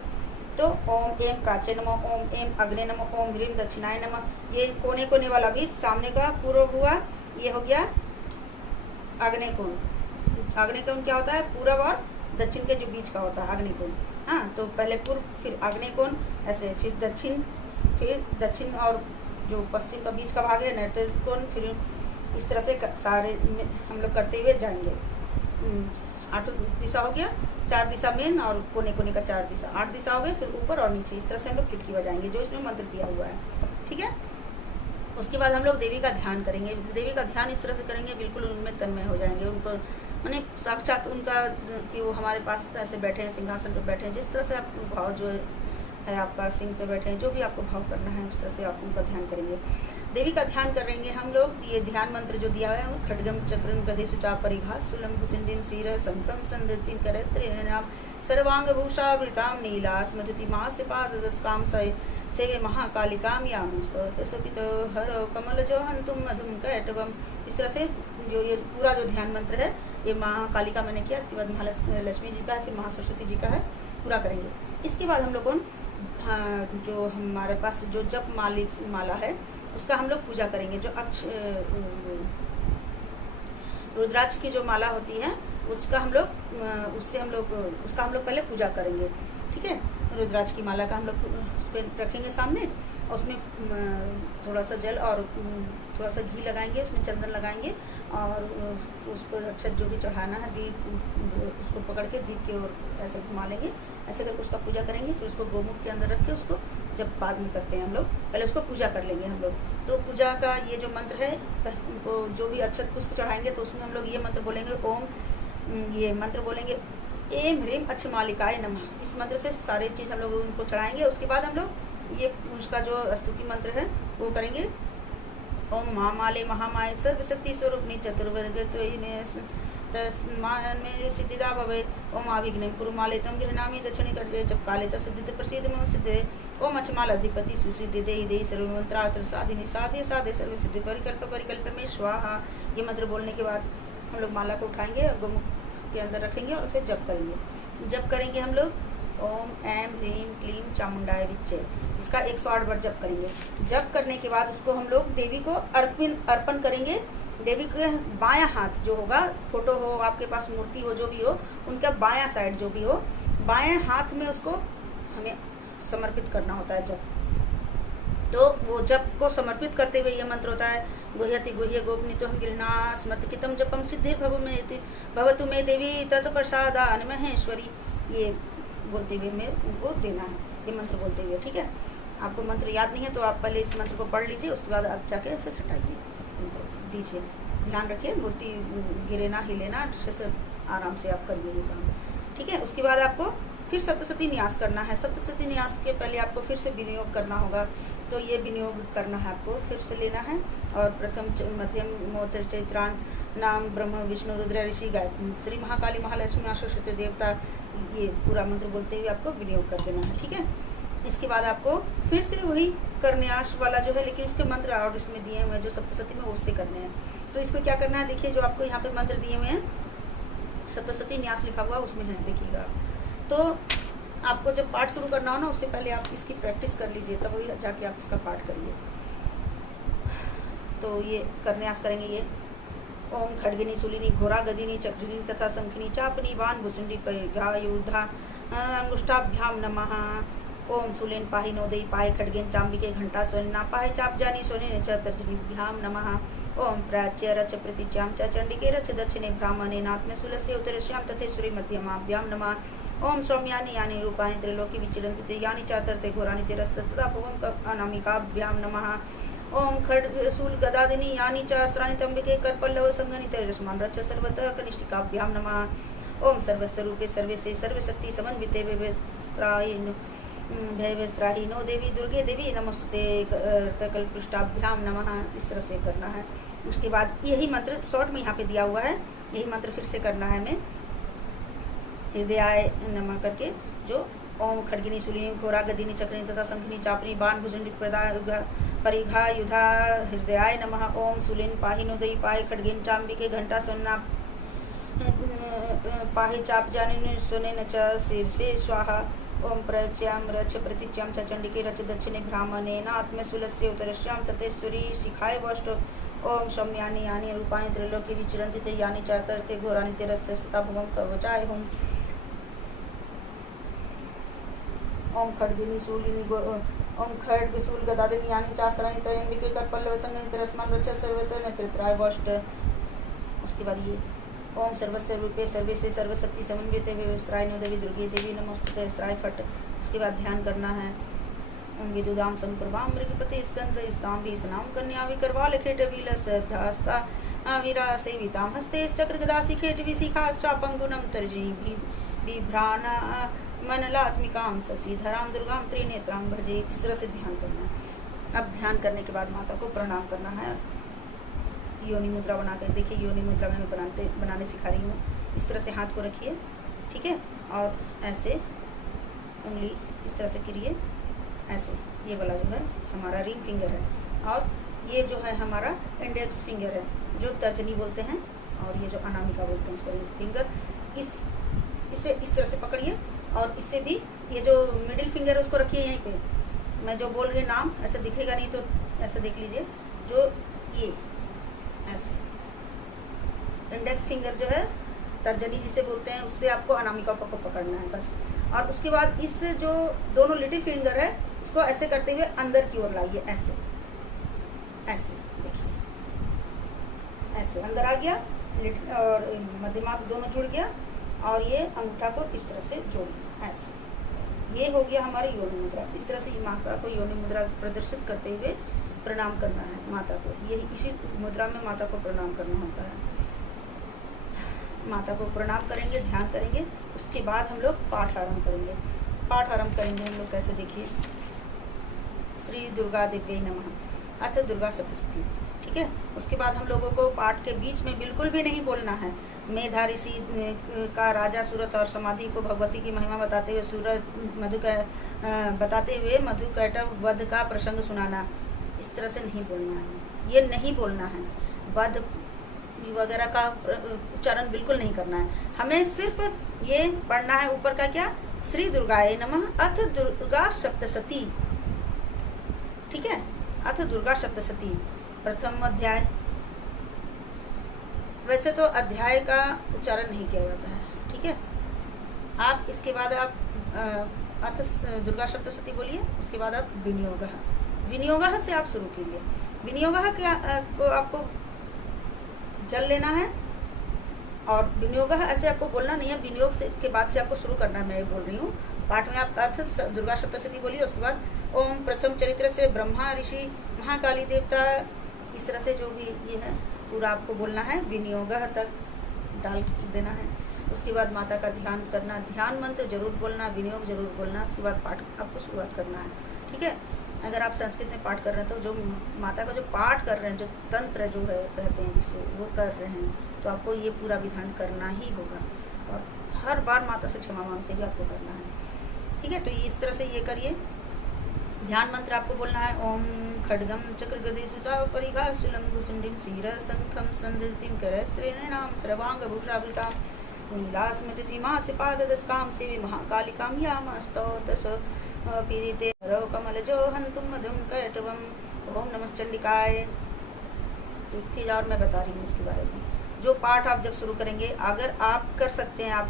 तो ओम एम प्राचे नमः, ओम एम अग्ने नमः, ओम ह्रीम दक्षिणाय नमः। ये कोने कोने वाला भी सामने का पूर्व हुआ, ये हो गया आग्नेय कोण। आग्नेय कोण क्या होता है, पूर्व और दक्षिण के जो बीच का होता है आग्नेय कोण। हाँ, तो पहले पूर्व, फिर आग्नेय कोण, ऐसे फिर दक्षिण और जो पश्चिम का बीच का भाग है नैऋत्य कोण, फिर इस तरह से सारे हम लोग करते हुए जाएंगे। 8 दिशा हो गया, 4 दिशा मेन और कोने कोने का 4 दिशा, 8 दिशा हो गए। फिर ऊपर और नीचे इस तरह से हम लोग चुटकी बजाएंगे जो इसमें मंत्र दिया हुआ है। ठीक है, उसके बाद हम लोग देवी का ध्यान करेंगे। देवी का ध्यान इस तरह से करेंगे, बिल्कुल उनमें तन्मय हो जाएंगे। उनको माने साक्षात उनका कि वो हमारे पास ऐसे बैठे हैं, सिंहासन पर बैठे हैं, जिस तरह से आप भाव जो है आपका सिंह पे बैठे हैं, जो भी आपको भाव करना है उस तरह से आप उनका ध्यान करेंगे। देवी का ध्यान करेंगे हम लोग। ये ध्यान मंत्र जो दिया है, खड्गम चक्रम गदेशु चाप परिघा सुलम भुसिंडिम शीर संकम संदतिम करस्त्रेणाम सर्वांग भूषावृताम नीला स्मृति महासिपाद दस्काम सेवे महाकालिकाम यामुस्तपित हर कमल जो हंतुम मधुम कैटवम। इस तरह से जो ये पूरा जो ध्यान मंत्र है, ये महाकालिका मैंने किया, इसके बाद महालक्ष्मी जी का है, फिर महासरस्वती जी का है, पूरा करेंगे। इसके बाद हम लोगों जो हमारे पास जो जप माला है उसका हम लोग पूजा करेंगे। जो रुद्राक्ष की जो माला होती है उसका हम लोग पहले पूजा करेंगे। ठीक है, रुद्राक्ष की माला का हम लोग उस पर रखेंगे सामने, और उसमें थोड़ा सा जल और थोड़ा सा घी लगाएंगे, उसमें चंदन लगाएंगे, और उसको अच्छा जो भी चढ़ाना है दीप, उसको पकड़ के दीप की ओर ऐसे घुमा लेंगे, ऐसे करके उसका पूजा करेंगे। फिर उसको गोमुख के अंदर रख के उसको जब बाद में करते हैं हम लोग, पहले उसको पूजा कर लेंगे हम लोग। तो पूजा का ये जो मंत्र है, उनको जो भी अक्षत पुष्प चढ़ाएंगे तो उसमें हम लोग ये मंत्र बोलेंगे, ये मंत्र बोलेंगे एम ह्रीम अक्षमालिकाय नमः। इस मंत्र से सारे चीज़ हम लोग उनको चढ़ाएंगे। उसके बाद हम लोग ये उसका जो स्तुति मंत्र है वो करेंगे। ओम महामाले महामाय सर्वशक्ति स्वरूपनी चतुर्वर्ग में सिद्धिदा भवे। ओम आविघ्ने कुरुमाले तम गृहणामी दक्षिणी कर्जे जब काले च सिद्धित प्रसिद्ध मम सिद्धे। ओम अचमाल अधिपति सुसिद्धि देहि देहि सर्वमंत्रात्र साधिनी साधे साधे सर्व सिद्धि परिकल्प में स्वाहा। ये मंत्र बोलने के बाद हम लोग माला को उठाएंगे और गोमुख के अंदर रखेंगे और उसे जप करेंगे। जप करेंगे हम लोग ओम ऐम ह्रीम क्लीम चामुंडाय विच्चे, इसका 108 बार जप करेंगे। जप करने के बाद उसको हम लोग देवी को अर्पण करेंगे। देवी के बायां हाथ जो होगा, फोटो हो आपके पास, मूर्ति हो, जो भी हो, उनका बायां साइड जो भी हो, बायां हाथ में उसको हमें समर्पित करना होता है जप। तो वो जप को समर्पित करते हुए ये मंत्र होता है, गुह्यति गुह्य गोपनीतोहम गृह्णा स्मृतिकितम जपम सिद्धि भवतु मे देवी तत्प्रसादान महेश्वरी। ये बोलते हुए में उनको देना है, ये मंत्र बोलते हुए। ठीक है, आपको मंत्र याद नहीं है तो आप पहले इस मंत्र को पढ़ लीजिए, उसके बाद आप जाके ऐसे सटाइए, दीजिए, ध्यान रखिए, मूर्ति गिरे ना हिले ना, अच्छे से आराम से आप करिए ये काम। ठीक है, उसके बाद आपको फिर सप्तशती न्यास करना है। सप्तशती न्यास के पहले आपको फिर से विनियोग करना होगा, तो ये विनियोग करना है आपको, फिर से लेना है। और प्रथम मध्यम मोत्र चैत्रान नाम ब्रह्म विष्णु रुद्र ऋषि गायत्री श्री महाकाली महालक्ष्मी आश्वस्त देवता, ये पूरा मंत्र बोलते हुए आपको विनियोग कर देना है। ठीक है, इसके बाद आपको फिर से वही करन्यास वाला जो है, लेकिन उसके मंत्र और इसमें दिए हुए हैं जो सप्तशती में, उससे करने हैं। तो इसको क्या करना है, देखिए जो आपको यहाँ पे मंत्र दिए हुए हैं, सप्तशती न्यास लिखा हुआ उसमें है, देखिएगा। तो आपको जब पाठ शुरू करना हो ना, उससे पहले आप इसकी प्रैक्टिस कर लीजिए, तब वही जाके आप इसका पाठ करिए। तो ये करन्यास करेंगे ये। ओम खड्गिनी शूलिनी घोरा गदिनी चक्रिनी तथा शंखिनी चापनी बाण भुसुंडी परिघायुधा अंगुष्ठाभ्याम नमः। ओम शूलेन पाहि नोदयी पाहे खड्गेन चाम्बिके घंटा सोनिना पाहे चापजानी सोनेन च तर्जनीभ्याम नमः। ओम प्राच्य रच प्रतीच्यां च चंडिके रच दक्षिणे ब्राह्मणे नात्मे शूलस्य उत्तरस्यां तथेश्वरी मध्यमाभ्याम नमः। ओम सौम्यानि यानि रूपाणि त्रैलोक्य विचरन्ति ते यानि चातर्ते घोराणि ते रस्तदा भुवं अनामिकाभ्याम नमः। ओम खड्ग शूल गदादिनी यानि च अस्त्राणि तंबिके करपल्लव संगणिते रश्मान रच सर्वतः कनिष्ठिकाभ्याम नमः। ओम सर्वस्वरूपे सर्वेशे सर्वशक्ति समन्विते भयवेस्त्राही नो देवी दुर्गे देवी नमस्ते कल्पृष्ठाभ्याम नमः। इस तरह से करना है। उसके बाद यही मंत्र शॉर्ट में यहाँ पे दिया हुआ है, यही मंत्र फिर से करना है हमें हृदयाय नमः करके, जो ओम खड्गिनी शूलिनी घोरा गदिनी चक्रिनी तथा शंखिनी चापनी बाण भुजंडी परिघा युधा हृदयाय नमः। ओम शूलिन पाहि नोदयी पाहे खड्गेन चाम्बिके घंटा सोन्ना पाहे चापजानी सोनेन च शीर्षे स्वाहा। ओम प्रच्यां रच प्रतीच्यां च चंडिके रच दक्षिणे ब्राह्मणेन आत्मशूलस्य उत्तरस्यां ततेश्वरी शिखाय वष्ट। ओम सौम्यानि यानि रूपाणि त्रैलोक्ये विचरन्ति ते यानि चातर्ते घोराणि ते रक्षसता भुवं कवचाय हुम्। ओम खड्गिनी शूलिनी ओम खड्ग शूल गदादिनी यानि चास्त्राणि तयंबिके करपल्लव संगणित रश्मान रच सर्वतः नेत्रत्राय वष्ट। उसके बाद ये ओम सर्वस्व रूपे सर्वेशे सर्वशक्ति समन्विते व्यवस्थाय नो देवी दुर्गे देवी नमोस्तुते स्त्राय फट। उसके बाद ध्यान करना है। ओम विदुदाम संप्रभाम मृगपते स्कंद स्ताम भी स्नाम कन्या विकरवाल खेट विलस धास्ता वीरा सेविताम हस्ते चक्र गदासी खेट विशिखा पंगुनम तर्जनी विभ्राना मनलात्मिकाम शशिधराम दुर्गाम त्रिनेत्राम भजे। इस तरह से ध्यान करना है। अब ध्यान करने के बाद माता को प्रणाम करना है। योनि मुद्रा बना कर देखिए, योनि मुद्रा में बनाने सिखा रही हूँ। इस तरह से हाथ को रखिए, ठीक है, और ऐसे उंगली इस तरह से करिए, ऐसे। ये वाला जो है हमारा रिंग फिंगर है, और ये जो है हमारा इंडेक्स फिंगर है, जो तर्जनी बोलते हैं, और ये जो अनामिका बोलते हैं इसको रिंग फिंगर। इसे इस तरह से पकड़िए, और इससे भी ये जो मिडिल फिंगर है उसको रखिए यहीं पे। मैं जो बोल रही नाम ऐसे दिखेगा नहीं, तो ऐसे देख लीजिए, जो ये ऐसे इंडेक्स फिंगर जो है तर्जनी जिसे बोलते हैं, उससे आपको अनामिका को पकड़ना है बस। और उसके बाद इस जो दोनों लिटिल फिंगर है इसको ऐसे करते हुए अंदर की ओर लाइए, ऐसे ऐसे देखिए, ऐसे अंदर आ गया, और मध्यमा दोनों जुड़ गया, और ये अंगूठा को इस तरह से जोड़िए, ऐसे। ये हो गया हमारी योनि मुद्रा। इस तरह से माता को योनि मुद्रा प्रदर्शित करते हुए प्रणाम करना है माता को। ये इसी मुद्रा में माता को प्रणाम करना होता है। माता को प्रणाम करेंगे, ध्यान करेंगे, उसके बाद हम लोग पाठ आरंभ करेंगे। पाठ आरंभ करेंगे हम लोग कैसे, देखिए। श्री दुर्गा देव्यै नमः अथ दुर्गा सप्तशती, ठीक है। उसके बाद हम लोगों को पाठ के बीच में बिल्कुल भी नहीं बोलना है। मेधा ऋषि का राजा सूरत और समाधि को भगवती की महिमा बताते हुए मधु कैटव वध का प्रसंग सुनाना, इस तरह से नहीं बोलना है। ये नहीं बोलना है, वध वगैरह का उच्चारण बिल्कुल नहीं करना है। हमें सिर्फ ये पढ़ना है ऊपर का क्या, श्री दुर्गाय नमः अथ दुर्गा सप्तशती, ठीक है। अथ दुर्गा सप्तशती प्रथम अध्याय। वैसे तो अध्याय का उच्चारण नहीं किया जाता है, ठीक है। आप इसके बाद आप अथ दुर्गा सप्तशती बोलिए, उसके बाद आप विनियोग से आप शुरू कीजिए। विनियोग को आपको जल लेना है, और विनियोग ऐसे आपको बोलना नहीं है, विनियोग से के बाद से आपको शुरू करना है। मैं बोल रही हूँ पाठ में, आप अथ दुर्गा सप्तशती बोलिए, उसके बाद ओम प्रथम चरित्र से ब्रह्मा ऋषि महाकाली देवता, इस तरह से जो भी ये है पूरा आपको बोलना है, विनियोग तक डाल देना है। उसके बाद माता का ध्यान करना, ध्यान मंत्र जरूर बोलना, विनियोग जरूर बोलना, उसके बाद पाठ आपको शुरुआत करना है, ठीक है। अगर आप संस्कृत में पाठ कर रहे हैं तो जो माता का जो पाठ कर रहे हैं, जो तंत्र जो है कहते हैं जिसे, वो कर रहे हैं, तो आपको ये पूरा विधान करना ही होगा, और हर बार माता से क्षमा मांगते हुए आपको करना है, ठीक है। तो इस तरह से ये करिए। ध्यान मंत्र आपको बोलना है, ओम खड्गम चक्र गदे सुजा परिघा सुलम भुसुंडिम क्षीर शंखम संदितिम करस्त्रेणाम सर्वांगभूषावृता नीलास्मृतिमा सिपादस्काम सेवे महाकालिकाम यामस्तौतस पीड़िते कमलजो हंतुम मधुम कैटवम। ओम नमः चंडिकाय तो एक चीज़ और मैं बता रही हूँ इसके बारे में। जो पाठ आप जब शुरू करेंगे, अगर आप कर सकते हैं आप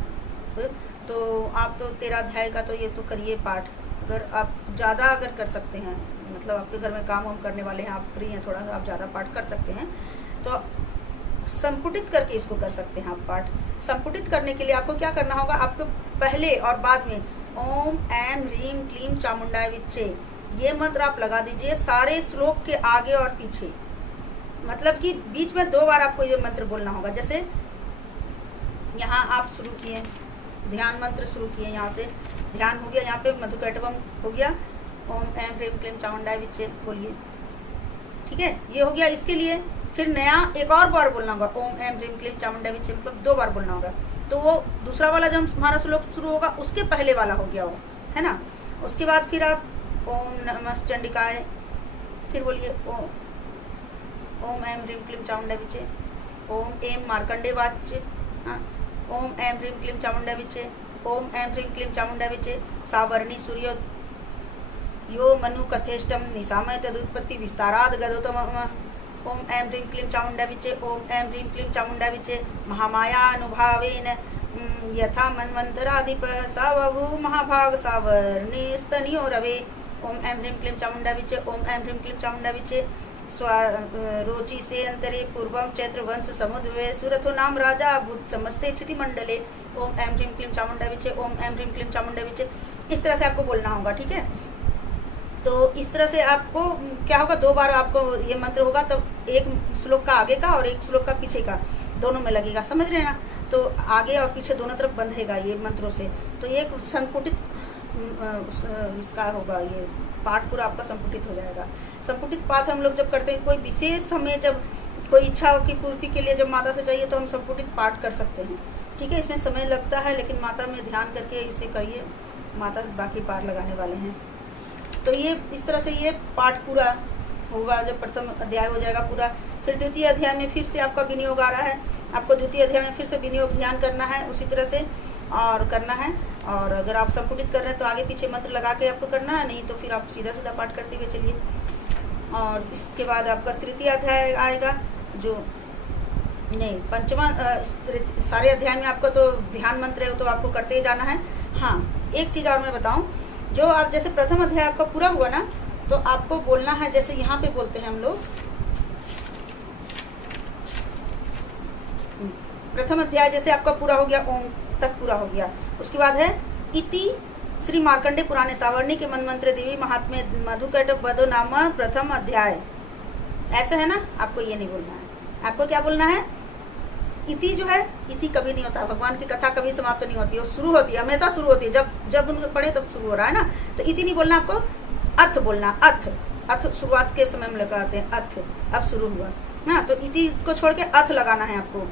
तो आप तो 13 अध्याय का तो ये तो करिए पाठ। अगर आप ज़्यादा अगर कर सकते हैं, मतलब आपके घर में काम वाम करने वाले हैं, आप फ्री हैं, थोड़ा सा आप ज़्यादा पाठ कर सकते हैं, तो संपुटित करके इसको कर सकते हैं आप पाठ। संपुटित करने के लिए आपको क्या करना होगा, आपको पहले और बाद में ओम ऐम ह्रीम क्लीम चामुंडाय विच्चे ये मंत्र आप लगा दीजिए सारे श्लोक के आगे और पीछे। मतलब कि बीच में 2 बार आपको ये मंत्र बोलना होगा। जैसे यहाँ आप शुरू किए ध्यान मंत्र शुरू किए, यहाँ से ध्यान हो गया, यहाँ पे मधुकैटवम हो गया, ओम ऐम ह्रीम क्लीम चामुंडाय विच्चे बोलिए, ठीक है, ये हो गया। इसके लिए फिर नया एक और बार बोलना होगा, ओम ऐम ह्रीम क्लीम चामुंडाय विच्चे, मतलब 2 बार बोलना होगा। तो वो दूसरा वाला जब हमारा श्लोक शुरू होगा उसके पहले वाला हो गया वो, है ना। उसके बाद फिर आप ओम नमः चंडिकाय, फिर बोलिए ओम ऐम ह्रीम क्लीम चामुंडाय विच्चे, ओम ऐम मार्कंडे वाच्य, ओम ऐम ह्रीम क्लीम चामुंडाय विच्चे, ओम ऐम ह्रीम क्लीम चामुंडाय विच्चे, सावर्णी सूर्यो यो मनु कथेष्टम निशामय तदुत्पत्ति विस्ताराद गदोतम, ओम ऐम ह्रीम क्लीम चामुंडाय विच्चे, ओम ऐम ह्रीम क्लीम चामुंडाय विच्चे, महामाया अनुभावेन यथा मन्वन्तराधिप सावभू महाभाग सावर्णी स्तनियो रवे, ओम ऐम ह्रीम क्लीम चामुंडाय विच्चे, ओम ऐम ह्रीम क्लीम चामुंडाय विच्चे, रोचि से अंतरे पूर्वम चैत्र वंश समुद्वे सुरथो नाम राजा भूत समस्ते क्षिति मंडले, ओम ऐम ह्रीम क्लीम चामुंडाय विच्चे, ओम ऐम ह्रीम क्लीम चामुंडाय विच्चे। इस तरह से आपको बोलना होगा, ठीक है। तो इस तरह से आपको क्या होगा, 2 बार आपको ये मंत्र होगा, तो एक श्लोक का आगे का और एक श्लोक का पीछे का दोनों में लगेगा, समझ रहे हैं ना। तो आगे और पीछे दोनों तरफ बंधेगा ये मंत्रों से। तो ये संपुटित इसका होगा, ये पाठ पूरा आपका संपुटित हो जाएगा। संपुटित पाठ हम लोग जब करते हैं, कोई विशेष समय जब कोई इच्छा की पूर्ति के लिए जब माता से चाहिए तो हम संपुटित पाठ कर सकते हैं, ठीक है। इसमें समय लगता है, लेकिन माता में ध्यान करके इसे करिए, माता बाकी पार लगाने वाले हैं। तो ये इस तरह से ये पाठ पूरा होगा, जब प्रथम अध्याय हो जाएगा पूरा। फिर द्वितीय अध्याय में फिर से आपका विनियोग आ रहा है, आपको द्वितीय अध्याय में फिर से विनियोग ध्यान करना है उसी तरह से और करना है। और अगर आप संपुटित कर रहे हैं तो आगे पीछे मंत्र लगा के आपको करना है, नहीं तो फिर आप सीधा सीधा पाठ करते हुए चलिए। और इसके बाद आपका तृतीय अध्याय आएगा, जो नहीं पंचमा सारे अध्याय में आपको तो ध्यान मंत्र है तो आपको करते ही जाना है। हाँ, एक चीज़ और मैं बताऊं, जो आप जैसे प्रथम अध्याय आपका पूरा हुआ ना, तो आपको बोलना है, जैसे यहाँ पे बोलते हैं हम लोग, प्रथम अध्याय जैसे आपका पूरा हो गया, ओम तक पूरा हो गया। उसके बाद है इति श्री मार्कंडे पुराणे सावर्णी के मनमंत्र देवी महात्म्य मधुकैटभ वधो नाम प्रथम अध्याय, ऐसा है ना। आपको ये नहीं बोलना है, आपको क्या बोलना है, इति जो है, इति कभी नहीं होता, भगवान की कथा कभी समाप्त नहीं होती है, वो शुरू होती है, हमेशा शुरू होती है, जब उनको पढ़े तब शुरू हो रहा है ना। तो इति नहीं बोलना, आपको अथ बोलना, अथ शुरुआत के समय में लगाते हैं, अथ अब शुरू हुआ ना, तो इति को छोड़ के अथ लगाना है आपको।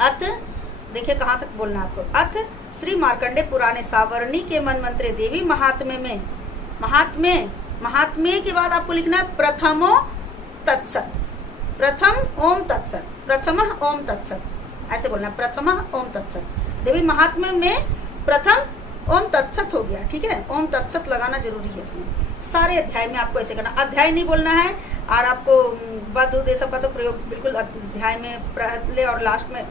अथ देखिए कहाँ तक बोलना है आपको, अथ श्री मार्कंडे पुराणे सावर्णी के मनमंत्रे देवी महात्म्य में, महात्म्य के बाद आपको लिखना है प्रथमो तत्सत, प्रथम ओम तत्सत, प्रथम ओम तत्सत, ऐसे बोलना, प्रथम ओम तत्सत। देवी महात्म्य में प्रथम ओम तत्सत हो गया, ठीक है। ओम तत्सत लगाना जरूरी है इसमें। सारे अध्याय में आपको ऐसे करना, अध्याय नहीं बोलना है, और आपको बद सब का तो प्रयोग बिल्कुल अध्याय में पहले और लास्ट में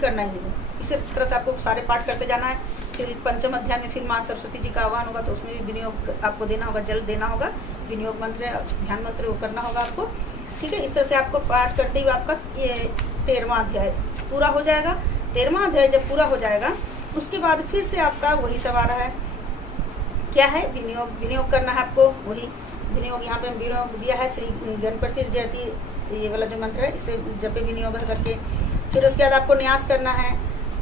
करना ही नहीं। इसी तरह से आपको सारे पाठ करते जाना है। फिर पंचम अध्याय में फिर माँ सरस्वती जी का आह्वान होगा, तो उसमें भी विनियोग आपको देना होगा, जल देना होगा, विनियोग मंत्र ध्यान मंत्र वो करना होगा आपको, ठीक है। इस तरह से आपको पाठ करते हुए आपका ये 13वां अध्याय पूरा हो जाएगा। 13वां अध्याय जब पूरा हो जाएगा उसके बाद फिर से आपका वही सब आ रहा है, क्या है, विनियोग करना है आपको। वही विनियोग यहाँ पे विनियोग दिया है, श्री गणपति जयती ये वाला जो मंत्र है, इसे जपे विनियोग करके। फिर उसके बाद आपको न्यास करना है,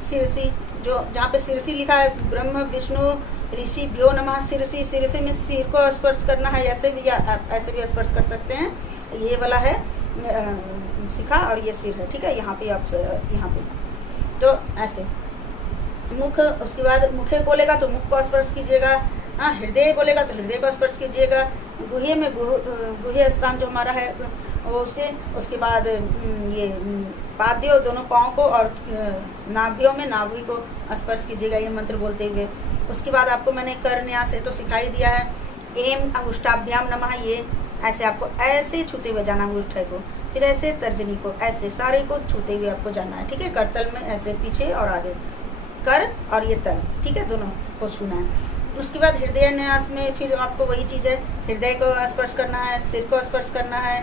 शीर्षी, जो जहाँ पे शीर्षी लिखा है, ब्रह्म विष्णु ऋषि भ्यो नमः, शीर्षी में सिर को स्पर्श करना है, ऐसे भी स्पर्श कर सकते हैं। ये वाला है शिखा और ये सिर है, ठीक है। यहाँ पे आप यहाँ पे तो ऐसे मुख, उसके बाद मुखे बोलेगा तो मुख को स्पर्श कीजिएगा, हाँ, हृदय बोलेगा तो हृदय को स्पर्श कीजिएगा, गुहे में गुहे स्थान जो हमारा है वो उसे, उसके बाद ये पाद्यों दोनों पाँव को और नाभियों में नाभि को स्पर्श कीजिएगा ये मंत्र बोलते हुए। उसके बाद आपको मैंने कर न्यास से तो सिखाई दिया है, एम अंगुष्ठाभ्याम नमः, ये ऐसे आपको ऐसे छूते हुए जाना अंगूठे को, फिर ऐसे तर्जनी को ऐसे सारे को छूते हुए आपको जाना है, ठीक है। करतल में ऐसे पीछे और आगे, कर और ये तल, ठीक है, दोनों को छूना है। उसके बाद हृदय न्यास में फिर आपको वही चीज़ है, हृदय को स्पर्श करना है, सिर को स्पर्श करना है।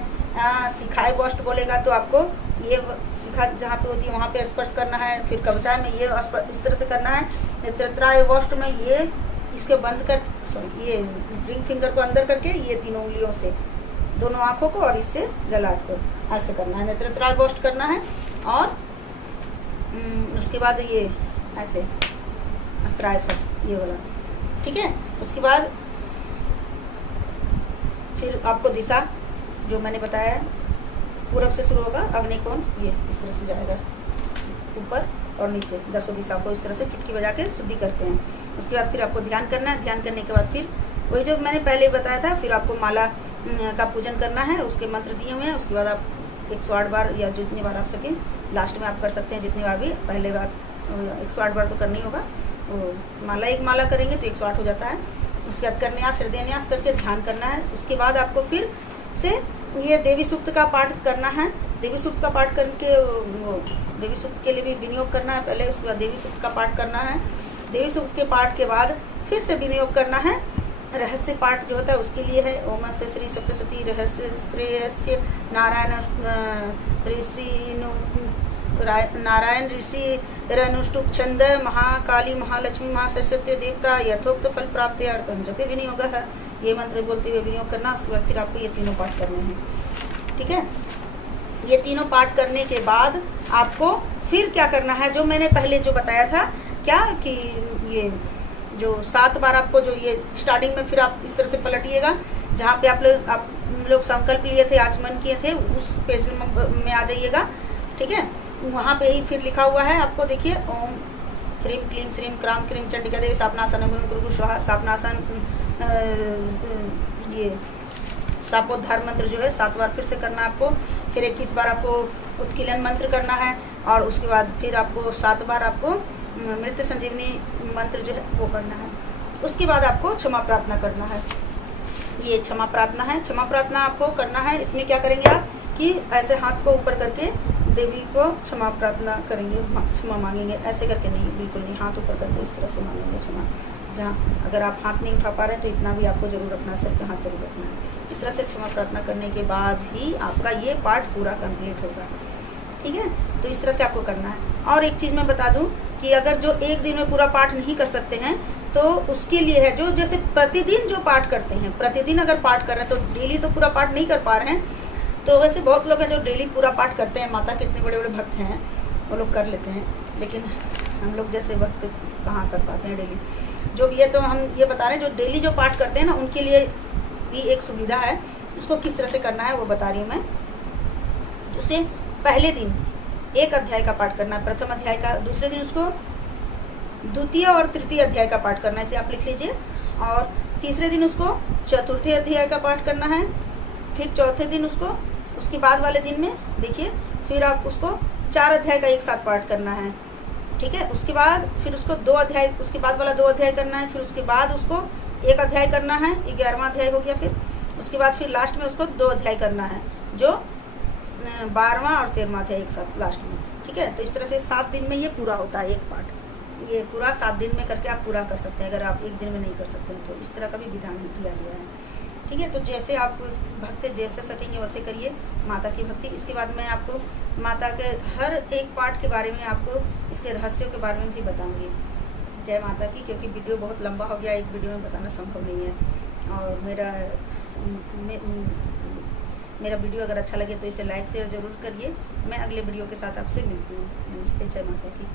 शिखाए वोष्ठ बोलेगा तो आपको ये शिखा जहाँ पे होती है वहाँ पे स्पर्श करना है। फिर कवचाय में ये इस तरह से करना है। नेत्रत्राय वोष्ठ में ये इसके बंद कर, सॉरी, ये रिंग फिंगर को अंदर करके ये तीनों उंगलियों से दोनों आँखों को और इससे ललाट को ऐसे करना है, नेत्रत्राय वोष्ठ करना है। और उसके बाद ये ऐसे अस्त्राय फट ये वाला, ठीक है। उसके बाद फिर आपको दिशा जो मैंने बताया है, पूरब से शुरू होगा, अग्निकोण ये इस तरह से जाएगा ऊपर और नीचे, 10 दिशा को इस तरह से चुटकी बजा के शुद्धि करते हैं। उसके बाद फिर आपको ध्यान करना है। ध्यान करने के बाद फिर वही जो मैंने पहले बताया था, फिर आपको माला का पूजन करना है, उसके मंत्र दिए हुए हैं। उसके बाद आप 108 बार या जितनी बार आप सकें, लास्ट में आप कर सकते हैं जितनी बार भी, पहले बार 108 बार तो करना ही होगा। तो माला एक माला करेंगे तो 108 हो जाता है। उसके बाद करन्यास हृदय न्यास करके ध्यान करना है। उसके बाद आपको फिर से ये देवी सूक्त का पाठ करना है। देवी सूक्त का पाठ करके देवी सूक्त के लिए भी विनियोग करना है पहले, उसके बाद देवी सूक्त का पाठ करना है। देवी सूक्त के पाठ के बाद फिर से विनियोग करना है। रहस्य पाठ जो होता है उसके लिए है, ओम से श्री सप्तशती रहस्य श्रेयस्य नारायण ऋषि रनुष्टुप छंद महाकाली महालक्ष्मी महासरस्वती देवता यथोक्त फल प्राप्ति अर्थम जब भी विनियोग है, ये मंत्र बोलते हुए विनियोग करना। उसके बाद फिर आपको ये तीनों पाठ करने हैं, ठीक है। ये तीनों पाठ करने के बाद आपको फिर क्या करना है, जो मैंने पहले जो बताया था क्या कि ये जो 7 बार आपको जो ये स्टार्टिंग में फिर आप इस तरह से पलटिएगा, जहाँ पे आप लोग संकल्प लिए थे, आचमन किए थे, उस पेज में आ जाइएगा, ठीक है। वहाँ पे ही फिर लिखा हुआ है आपको, देखिए, ओम ह्रीम क्लीम श्रीम क्राम क्रीम चंडिका देवी सापनासन गुरु स्वाहा सापनासन, ये सापोद्धार मंत्र जो है 7 बार फिर से करना है आपको। फिर 21 बार आपको उत्कीलन मंत्र करना है और उसके बाद फिर आपको 7 बार आपको मृत्यु संजीवनी मंत्र जो है वो करना है। उसके बाद आपको क्षमा प्रार्थना करना है। ये क्षमा प्रार्थना है। क्षमा प्रार्थना आपको करना है। इसमें क्या करेंगे आप कि ऐसे हाथ को ऊपर करके देवी को क्षमा प्रार्थना करेंगे, क्षमा मांगेंगे, ऐसे करके नहीं, बिल्कुल नहीं, हाथ ऊपर करके इस तरह से मांगेंगे क्षमा। जहाँ अगर आप हाथ नहीं उठा पा रहे हैं तो इतना भी आपको जरूर रखना, सिर पे हाथ जरूर रखना है। इस तरह से क्षमा प्रार्थना करने के बाद ही आपका ये पाठ पूरा कंप्लीट होगा, ठीक है। तो इस तरह से आपको करना है। और एक चीज़ मैं बता दूं कि अगर जो एक दिन में पूरा पाठ नहीं कर सकते हैं तो उसके लिए है जो जैसे प्रतिदिन जो पाठ करते हैं, प्रतिदिन अगर पाठ कर रहे हैं तो डेली तो पूरा पाठ नहीं कर पा रहे हैं, तो वैसे बहुत लोग हैं जो डेली पूरा पाठ करते हैं, माता के इतने बड़े बड़े भक्त हैं वो लोग कर लेते हैं, लेकिन हम लोग जैसे भक्त कहाँ कर पाते हैं डेली। जो ये तो हम ये बता रहे हैं जो डेली जो पाठ करते हैं ना उनके लिए भी एक सुविधा है, उसको किस तरह से करना है वो बता रही हूँ मैं। जैसे पहले दिन 1 अध्याय का पाठ करना है, प्रथम अध्याय का, दूसरे दिन उसको द्वितीय और तृतीय अध्याय का पाठ करना है, इसे आप लिख लीजिए। और तीसरे दिन उसको चतुर्थ अध्याय का पाठ करना है। फिर चौथे दिन उसको, उसके बाद वाले दिन में देखिए फिर आप उसको 4 अध्याय का एक साथ पाठ करना है, ठीक है। उसके बाद फिर उसको 2 अध्याय, उसके बाद वाला 2 अध्याय करना है। फिर उसके बाद उसको 1 अध्याय करना है, 11वां अध्याय हो गया। फिर उसके बाद फिर लास्ट में उसको 2 अध्याय करना है, जो 12वां और 13वां अध्याय एक साथ लास्ट में, ठीक है। तो इस तरह से 7 दिन में ये पूरा होता है एक पाठ। ये पूरा 7 दिन में करके आप पूरा कर सकते हैं, अगर आप एक दिन में नहीं कर सकते हैं तो इस तरह का भी विधान दिया गया है, ठीक है। तो जैसे आप भक्त जैसे सकेंगे वैसे करिए माता की भक्ति। इसके बाद मैं आपको माता के हर एक पाठ के बारे में, आपको इसके रहस्यों के बारे में भी बताऊंगी। जय माता की, क्योंकि वीडियो बहुत लंबा हो गया, एक वीडियो में बताना संभव नहीं है। और मेरा वीडियो अगर अच्छा लगे तो इसे लाइक शेयर जरूर करिए। मैं अगले वीडियो के साथ आपसे मिलती हूँ। नमस्ते, जय माता की।